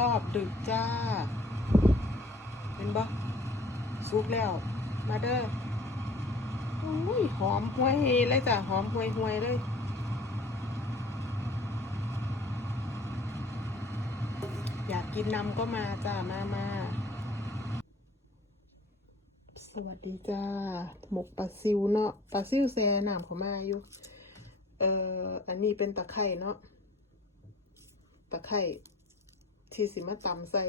รอบดึกจ้า เห็นบ่สุกแล้ว มาเด้ออุ้ยหอมห่วยเลยจ้ะหอมห่วยห่วยเลยอยากกินน้ำก็มาจ้ามามาสวัสดีจ้า หมกปลาซิวเนาะปลาซิวแซ่น้ำเขามาอยู่ เอ่อ อันนี้เป็นตะไคร่เนาะตะไคร่ ที่สิมาตำใส่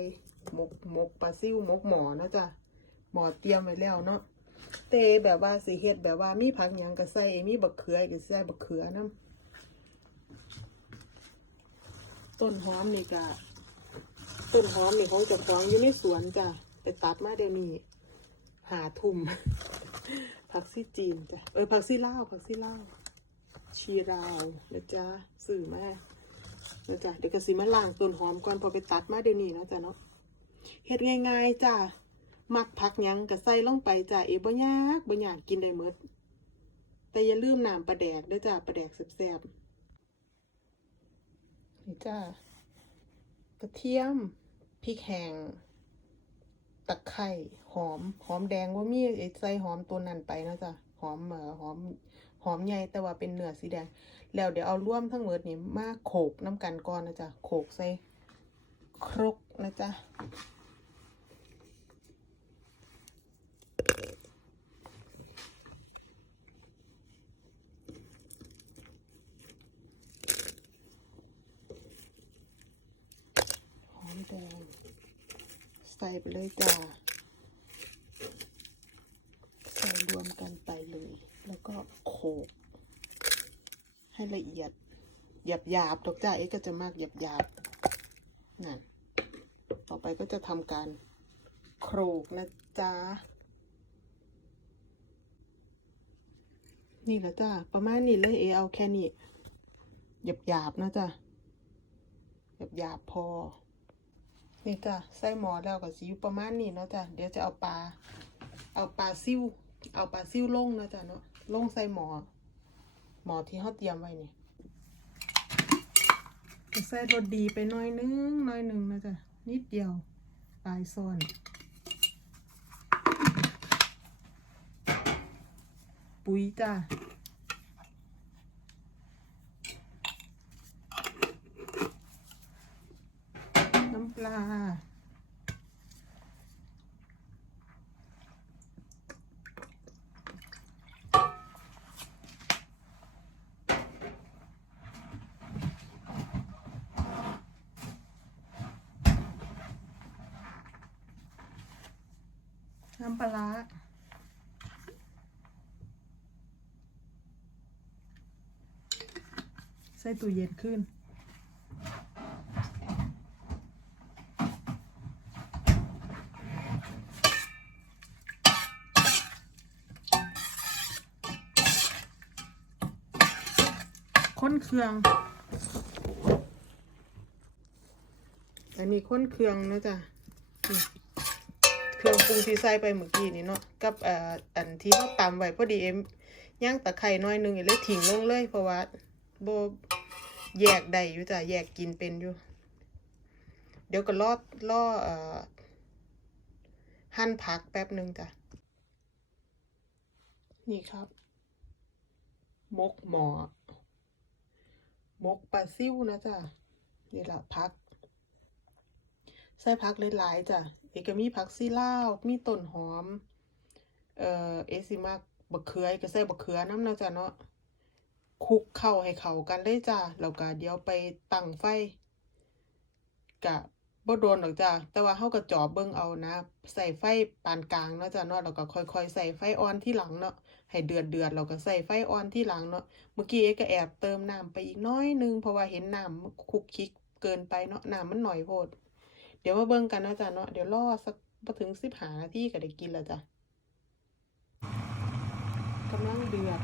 หมกหมกปลาซิวหมกหมอนะจ้ะหมอเตรียมไว้แล้วเนาะแต่แบบว่าสิเฮ็ดแบบว่ามีผักหยังก็ใส่มีบักเขือก็ใส่บักเขือนํต้นหอมนี่ก็ต้นหอมนี่ของเจ้าของอยู่ในสวนจ้ะไปตัดมาเดี๋ยวนี้หาทุ่มผักซี่จีนจ้ะเออผักซี่ลาวผักซี่ลาวชีราวนะจ๊ะสื่อมา นะจ๊ะเดี๋ยวก็สิมาล้างต้นหอมก่อนพอไปตัดมาเดี๋ยวนี้นะจ๊ะเนาะเฮ็ดง่ายๆจ้ะมักผักยังก็ใส่ลงไปจ้ะเอ๋บ่ยากบ่ยากกินได้หมดแต่อย่าลืมน้ำปลาแดกด้วยจ้ะปลาแดกแซ่บๆนี่จ้ะกระเทียมพริกแห้งตะไคร้หอม หอมแดงว่ามีไอ้ใส่หอมตัวนั้นไปนะจ๊ะหอมเอ่อหอม หอมใหญ่แต่ว่าเป็นเนื้อสีแดง แล้วเดี๋ยวเอาร่วมทั้งหมดนี่มาโขกน้ำกันก่อนนะจ๊ะโขกใส่ครกนะจ๊ะหอมแดงใส่ไปเลยจ้า ใส่รวมกันไปเลย แล้ว ก็โขกให้ละเอียดหยาบหยาบดอกจ้าเอ๊ะก็จะมากหยาบหยาบนั่นต่อไปก็จะทำการโขลกนะจ๊ะนี่แหละจ้าประมาณนี้เลยเอเอาแค่นี้หยาบหยาบนะจ้ะหยาบหยาบพอ นี่จ้ะใส่หมอแล้วก็สิอยู่ประมาณนี้เนาะจ้ะเดี๋ยวจะเอาปลา เอาปลาซิ่วเอาปลาซิ่วลงนะจ้ะเนาะ ลงใส่หมอ หมอที่เขาเตรียมไว้นี่ใส่รสดีไปน้อยนึงน้อยนึงนะจ๊ะนิดเดียวปลายซ่อนปุ๋ยจ้า น้ำปลา น้ำปลาร้าใส่ตู้เย็นขึ้นค้นเครื่อง อันนี้ค้นเครื่องนะจ๊ะ ปรุงที่ใส่ไปเมื่อกี้นี่เนาะกับอ่ออันที่เขาตำไว้พอดีเอ็มย่างตะไคร่น้อยนึงเลยทิ้งลงเลยเพราะว่าโบแยกได้อยู่จ้ะแยกกินเป็นอยู่ เดี๋ยวก็รอดล่อเอ่อหั่นผักแป๊บหนึ่งจ้ะนี่ครับ มกหมอมกปลาซิวนะจ๊ะนี่ละพัก ใส่พักหลายๆจ้ะเอกมีผักซีลาวมีต้นหอม เอ่อเอซิมากบักเขือก็ใส่บักเขือน้ำเนาะจ้ะเนาะคลุกเข้าให้เข้ากันเลยจ้ะแล้วก็เดี๋ยวไปตั้งไฟกะบ่โดนหรอกจ้ะแต่ว่าเฮาก็จอบเบิ่งเอานะ ใส่ไฟปานกลางเนาะจ้ะเนาะแล้วก็ค่อยๆ ใส่ไฟอ่อนที่หลังเนาะให้เดือดเดือดเราก็ใส่ไฟอ่อนที่หลังเนาะเมื่อกี้เอก็แอบเติมน้ำไปอีกน้อยนึงเพราะว่าเห็นน้ำคุกคิกเกินไปเนาะน้ำมันหน่อยโพด เดี๋ยวมาเบิ่งกันนะจ๊ะเนาะเดี๋ยวรอสักบ่ถึงสิบห้านาทีก็ได้กินแล้วจ้ะกำลังเดือด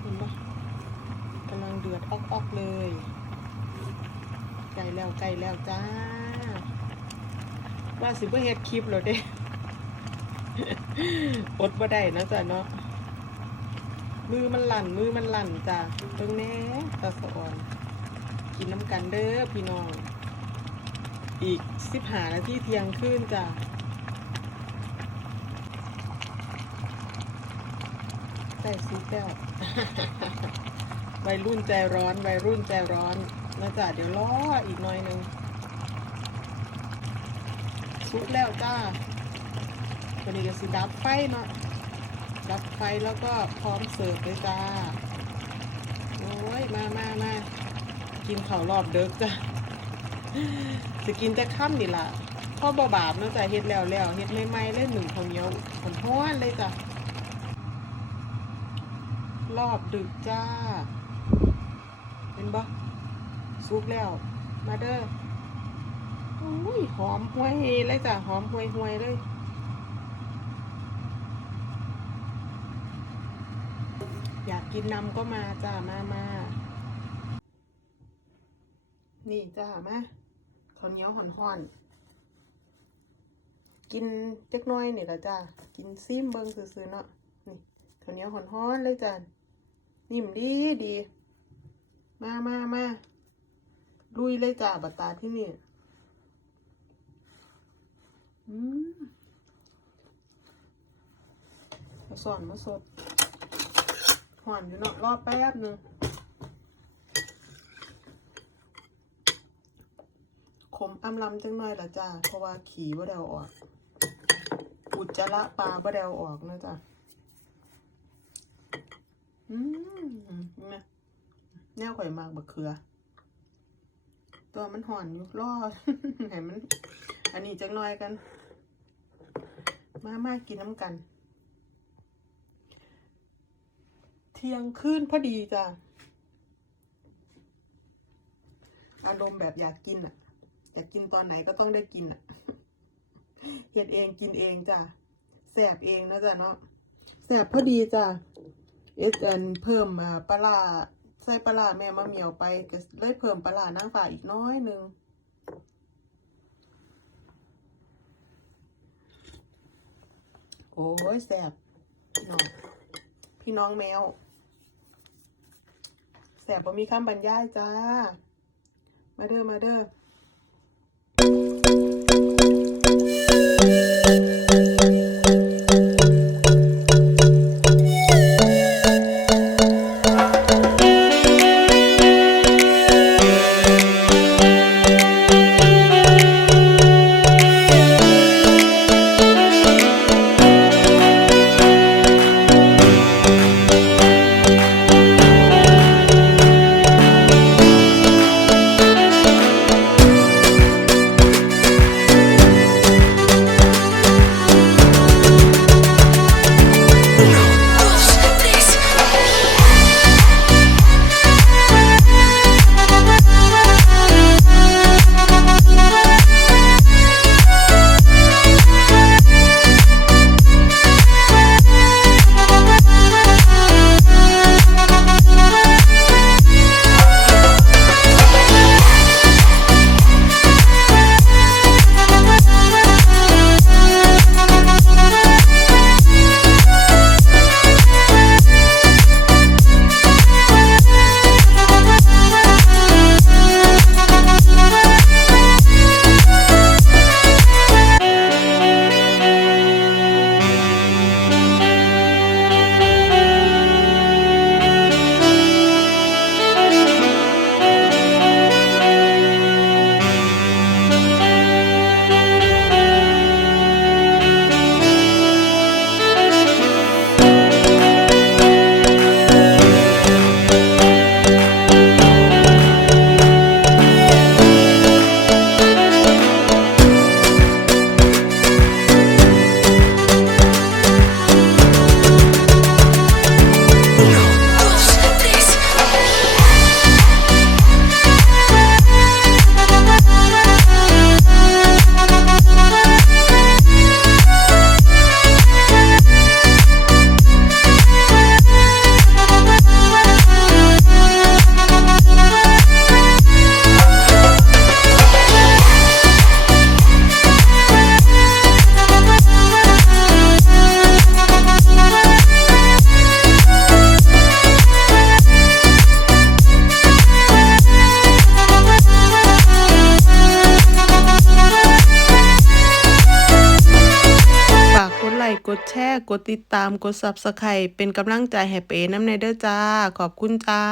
เห็นปะกำลังเดือดออกๆเลยไก่แล้วไก่แล้วจ้าว่าสิบ่เฮ็ดคลิปแล้วเด้อดบ่ได้นะจ๊ะเนาะมือมันหลั่นมือมันหลั่นจ้ะเบิ่งแหน่ตาสะออน กินน้ำกันเด้อพี่น้อง อีกสิบหานาทีเที่ยงคืนจ้ะใส่ซุปแล้ววัยรุ่นใจร้อนวัยรุ่นใจร้อนนะจ๊ะเดี๋ยวรออีกหน่อยหนึงซุปแล้วจ้าตัวนี้ก็สิดับไฟเนาะดับไฟแล้วก็พร้อมเสิร์ฟเลยจ้า โอ้ย มามามา กินข้าวรอบเด็กจ้ะสกินแต่ค่ำนี่ล่ะพ่อบาบาปเนาะจ้ะเฮ็ดแล้วแล้วเฮ็ดไม่ไม่ๆเลยหนึ่งข้าวเยวหอนห้อนเลยจ้ะรอบดึกจ้าเห็นบ่สุกแล้ว มาเด้อโอ้ยหอมห่วยเลยจ้ะหอมห่วยห่วยเลยอยากกินนำก็มาจ้ามามา นี่จ้ามาข้าวเหนียวห่อนๆ กินเล็กน้อยนี่ละจ้ากินซิมเบิงซื่อๆเนาะ นี่ข้าวเหนียวห่อนๆเลยจ้านิ่มดีดี มามามาลุยเลยจ้าบัตตาที่นี่ อืมสอนมาสดหอนอยู่เนาะรอแป๊บหนึ่งขมอำลำจังหน่อยละจ้า เพราะว่าขี่บ่ได้เอาออก อุจจาระปลาบ่ได้เอาออกนะจ้าอืมนี่แนวข่อยมากบักเขือ ตัวมันห่อนอยู่รอให้มัน อันนี้จังหน่อยกัน มามากินน้ำกัน เที่ยงคืนพอดีจ้ะอารมณ์แบบอยากกินอะ อยากกินตอนไหนก็ต้องได้กินอะเฮ็ดเองกินเองจ้ะแสบเองนะจ๊ะเนาะแสบพอดีจ้ะเอสเอ็นเพิ่มปลาใส่ปลาแม่มะเหมียวไปก็เลยเพิ่มปลานางฟ้าอีกน้อยหนึ่งโอ้ยแสบพี่น้องพี่น้องแมวแสบบ่มีคำบรรยายจ้า มาเด้อมาเด้อ แชร์ กดติดตาม กด Subscribe เป็นกำลังใจให้เป๋น้ำในเด้อจ้า ขอบคุณจ้า